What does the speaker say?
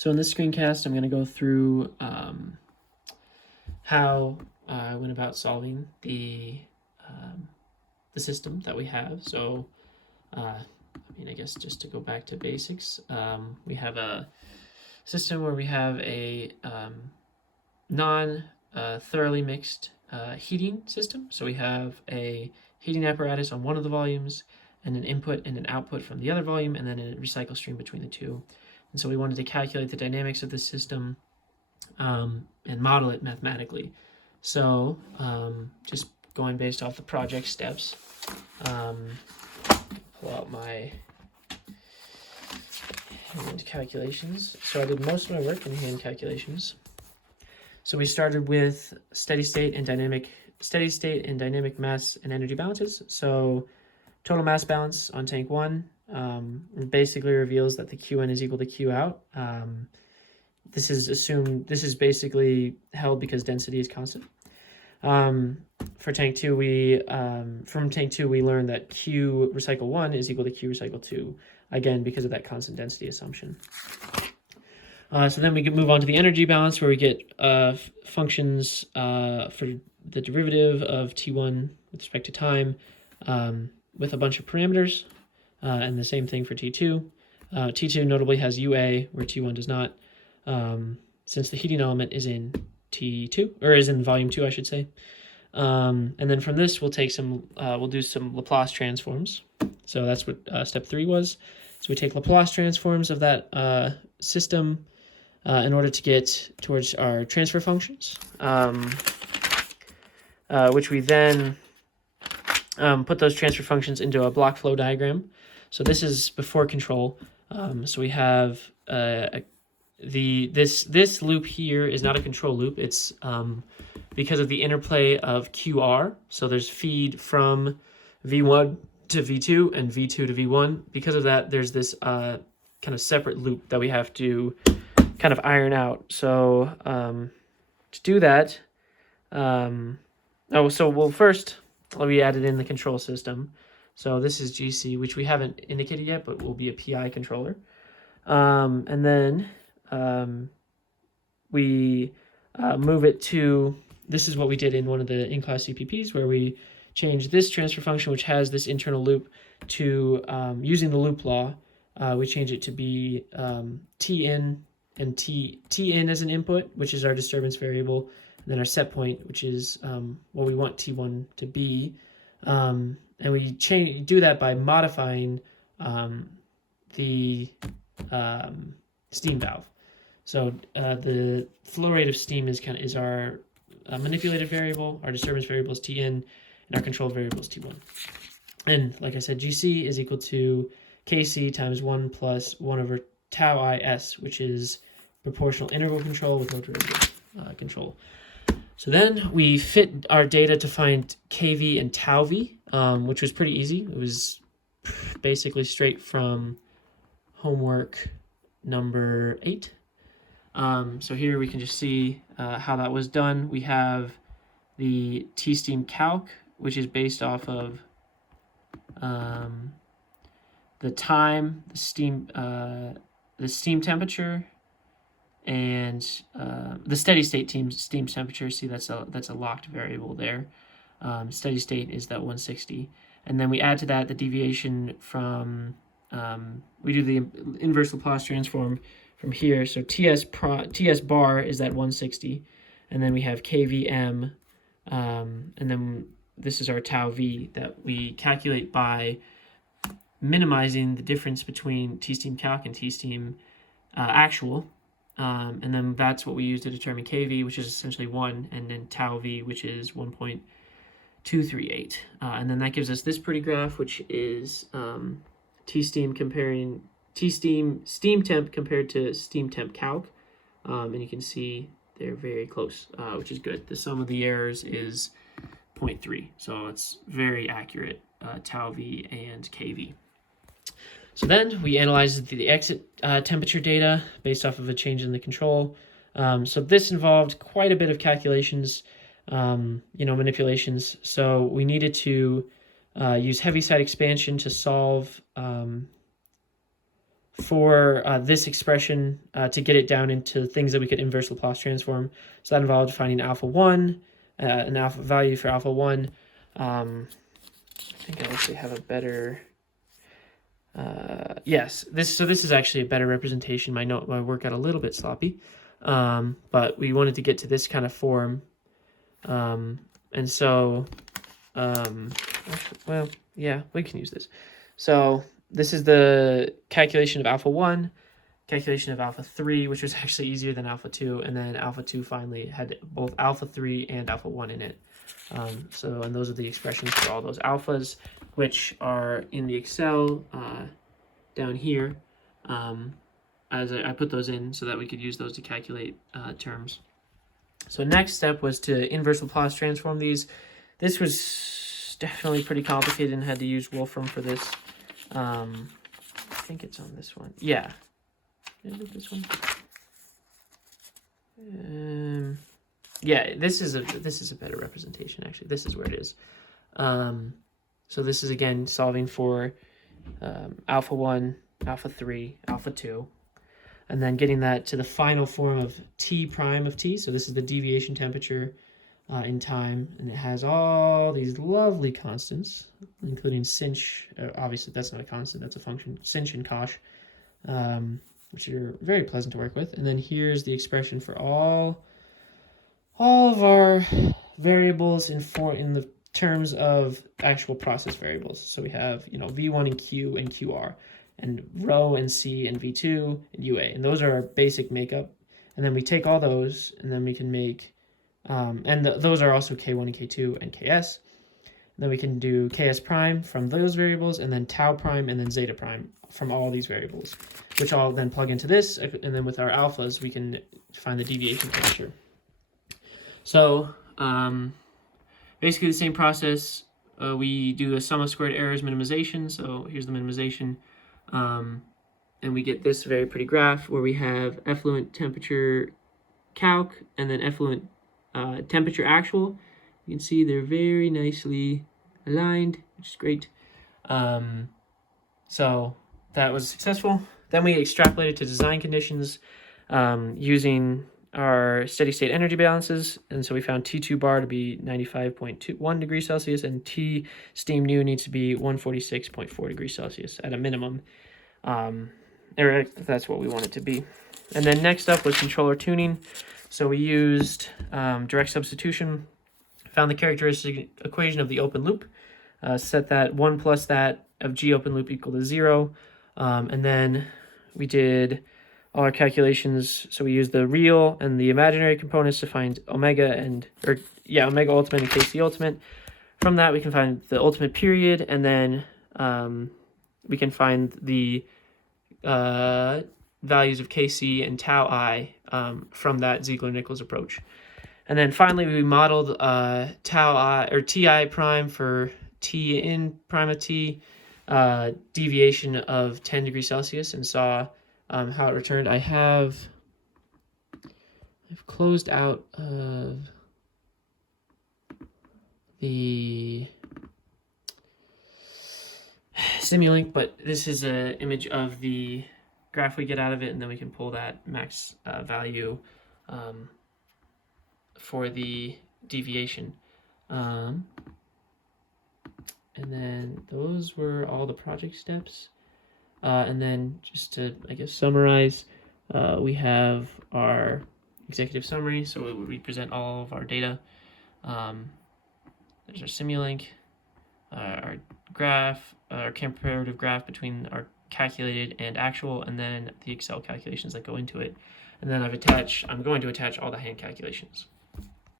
So in this screencast, I'm going to go through how I went about solving the system that we have. So, I guess just to go back to basics, we have a system where we have a non-thoroughly mixed heating system. So we have a heating apparatus on one of the volumes, and an input and an output from the other volume, and then a recycle stream between the two. And so we wanted to calculate the dynamics of this system and model it mathematically. So just going based off the project steps, pull out my hand calculations. So I did most of my work in hand calculations. So we started with steady state and dynamic mass and energy balances. So total mass balance on tank 1 basically reveals that the Qn is equal to Q out. This is basically held because density is constant. For tank 2, from tank 2 we learned that Q recycle 1 is equal to Q recycle 2, again because of that constant density assumption. So then we can move on to the energy balance, where we get functions for the derivative of T1 with respect to time, with a bunch of parameters, and the same thing for T2. T2 notably has UA, where T1 does not, since the heating element is in T2, or is in volume 2, I should say. And then from this, we'll do some Laplace transforms. So that's what step 3 was. So we take Laplace transforms of that system in order to get towards our transfer functions, which we then put those transfer functions into a block flow diagram. So this is before control. So we have this loop here is not a control loop. It's because of the interplay of QR. So there's feed from V1 to V2 and V2 to V1. Because of that, there's this kind of separate loop that we have to kind of iron out. So to do that, first we added in the control system. So this is GC, which we haven't indicated yet, but will be a PI controller. And then we move it to, this is what we did in one of the in-class CPPs, where we changed this transfer function, which has this internal loop, to, using the loop law, we change it to be Tin and Tin as an input, which is our disturbance variable, and then our set point, which is what we want T1 to be. And we do that by modifying the steam valve. So the flow rate of steam is our manipulated variable, our disturbance variable is Tn, and our controlled variable is T1. And like I said, GC is equal to Kc times 1 plus 1 over tau is, which is proportional interval control with no derivative control. So then we fit our data to find Kv and tau v, which was pretty easy. It was basically straight from homework number 8. So here we can just see how that was done. We have the T-steam calc, which is based off of the time, the steam temperature, and the steady state steam temperature. See, that's a locked variable there. Steady state is that 160, and then we add to that the deviation from. We do the inverse Laplace transform from here. So TS bar is that 160, and then we have KVM, and then this is our tau v that we calculate by minimizing the difference between T-steam calc and T-steam actual. And then that's what we use to determine Kv, which is essentially 1, and then tau v, which is 1.238. And then that gives us this pretty graph, which is T-steam comparing steam temp compared to steam temp calc. And you can see they're very close, which is good. The sum of the errors is 0.3, so it's very accurate, tau v and Kv. So then we analyzed the exit temperature data based off of a change in the control. So this involved quite a bit of calculations, manipulations. So we needed to use heaviside expansion to solve for this expression to get it down into things that we could inverse Laplace transform. So that involved finding alpha 1, an alpha value for alpha 1. I think I actually have a better... yes, this is actually a better representation. My work got a little bit sloppy, but we wanted to get to this kind of form. And so, well, yeah, we can use this. So this is the calculation of alpha 1, calculation of alpha 3, which was actually easier than alpha 2, and then alpha 2 finally had both alpha 3 and alpha 1 in it. And those are the expressions for all those alphas, which are in the Excel down here, as I put those in so that we could use those to calculate terms. So next step was to inverse Laplace transform these. This was definitely pretty complicated and had to use Wolfram for this. I think it's on this one. Yeah. Is it this one? Yeah, this is a better representation, actually. This is where it is. So this is, again, solving for alpha 1, alpha 3, alpha 2, and then getting that to the final form of T prime of T. So this is the deviation temperature in time, and it has all these lovely constants, including sinh. Obviously, that's not a constant, that's a function. Sinh and cosh, which are very pleasant to work with. And then here's the expression for all of our variables in the terms of actual process variables. So we have, V1 and Q and QR, and rho and C and V2 and UA. And those are our basic makeup. And then we take all those, and then we can make, those are also K1 and K2 and Ks. And then we can do Ks prime from those variables, and then tau prime, and then zeta prime from all these variables, which all then plug into this. And then with our alphas, we can find the deviation temperature. So basically the same process. We do a sum of squared errors minimization. So here's the minimization. And we get this very pretty graph where we have effluent temperature calc and then effluent temperature actual. You can see they're very nicely aligned, which is great. So that was successful. Then we extrapolated to design conditions using our steady state energy balances. And so we found T2 bar to be 95.1 degrees Celsius, and T steam nu needs to be 146.4 degrees Celsius at a minimum. Or that's what we want it to be. And then next up was controller tuning. So we used direct substitution, found the characteristic equation of the open loop, set that 1 plus that of G open loop equal to 0. And then we did all our calculations. So we used the real and the imaginary components to find omega omega ultimate and Kc ultimate. From that, we can find the ultimate period, and then we can find the values of Kc and tau I from that Ziegler-Nichols approach. And then finally, we modeled tau I or Ti prime for T in prime of T, deviation of 10 degrees Celsius, and saw how it returned. I've closed out of the Simulink, but this is an image of the graph we get out of it, and then we can pull that max value for the deviation. And then those were all the project steps. And then just to, summarize, we have our executive summary. So we present all of our data. There's our Simulink, our graph, our comparative graph between our calculated and actual, and then the Excel calculations that go into it. And then I'm going to attach all the hand calculations.